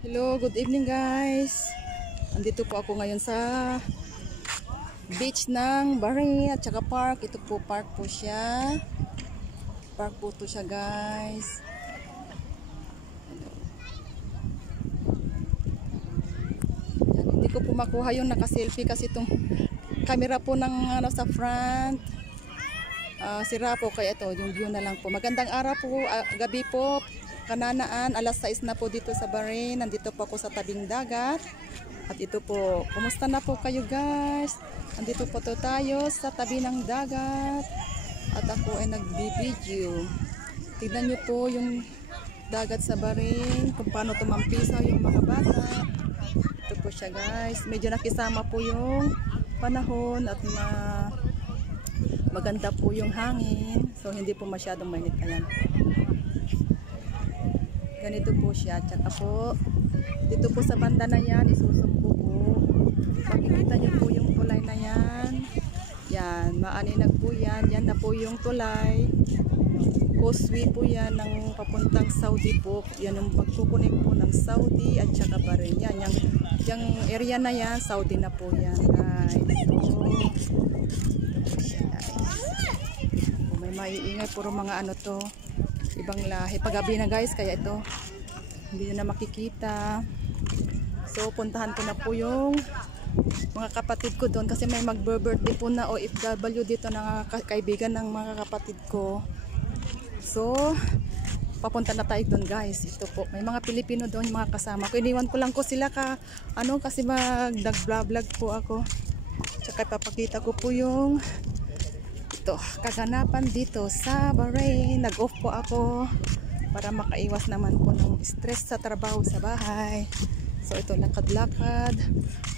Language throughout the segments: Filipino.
Hello, good evening guys. Andito po ako ngayon sa beach ng Bahrain at saka park. Ito po park po siya. Park po to siya guys. Yan, hindi ko po makuha yung naka-selfie kasi itong camera po ng sa front. Sira po kaya ito, yung view na lang po. Magandang araw po, gabi po. Kananaan, alas 6 na po dito sa Bahrain. Nandito po ako sa tabing dagat. At ito po, kumusta na po kayo guys? Nandito po tayo sa tabi ng dagat. At ako ay nagbi-video. Tignan nyo po yung dagat sa Bahrain. Kung paano tumampisaw yung mga bata. Ito po siya guys. Medyo nakisama po yung panahon at maganda po yung hangin. So hindi po masyadong mainit. Ayan. Ganito po siya. Tsaka po, dito po sa banda na yan, isusumpo po. Makikita niyo po yung tulay na yan. Yan, maaninag po yan. Yan na po yung tulay. Causeway po yan ng papuntang Saudi po. Yan yung pagkukunik po ng Saudi at saka Bahrain. Yan, yung area na yan, Saudi na po yan. Guys. May maiingay, puro mga ano to. Ibang lahi. Paggabi na guys, kaya ito hindi na makikita. So puntahan ko na po yung mga kapatid ko doon kasi may mag-birthday po na OFW dito na kaibigan ng mga kapatid ko. So papunta na tayo doon guys. Ito po, may mga Pilipino doon, mga kasama ko. Iniwan ko lang ko sila kasi mag-vlog po ako. Tsaka papakita ko po yung kaganapan dito sa Bahrain. Nag-off po ako para makaiwas naman po ng stress sa trabaho sa bahay. So ito, lakad-lakad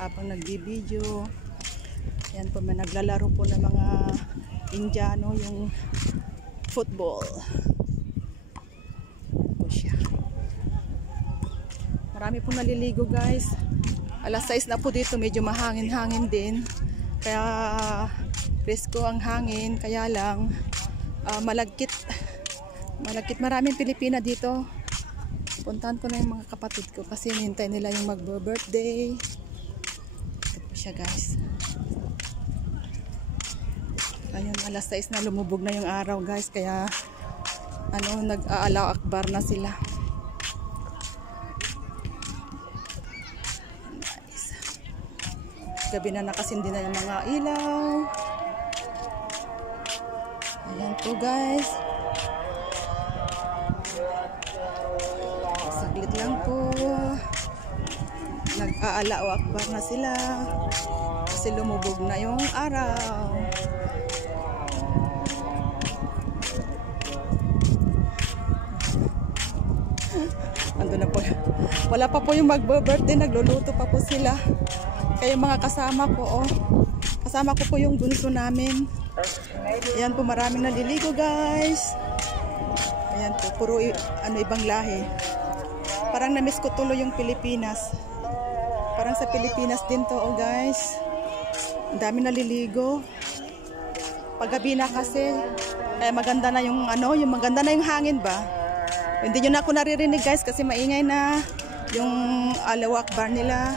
habang nagbi-video. Yan po, may naglalaro po ng mga Indiano yung football. Ito siya. Marami pong naliligo guys. Alas 6 na po dito, medyo mahangin-hangin din. Kaya presko ang hangin, kaya lang malagkit. Maraming Pilipina dito. Puntahan ko na yung mga kapatid ko kasi hinintay nila yung mag-birthday. Ito po siya guys. Ayun, alas 6 na, lumubog na yung araw guys, kaya nag-aalaw akbar na sila. Nice. Gabi na, nakasindi na yung mga ilaw. Ayan po guys. Saglit lang po. Nag-aalaw akbar na sila kasi lumubog na yung araw. Ando na po. Wala pa po yung mag-birthday, nagluluto pa po sila. Kaya mga kasama ko, kasama ko po yung bunso namin. Ayan po, maraming naliligo guys. Ayan po, puro ibang lahi. Parang na-miss ko tuloy yung Pilipinas. Parang sa Pilipinas din to guys. Ang dami naliligo. Paggabi na kasi, kaya maganda na yung maganda na yung hangin ba. Hindi nyo na ako naririnig guys kasi maingay na yung Allahu Akbar nila.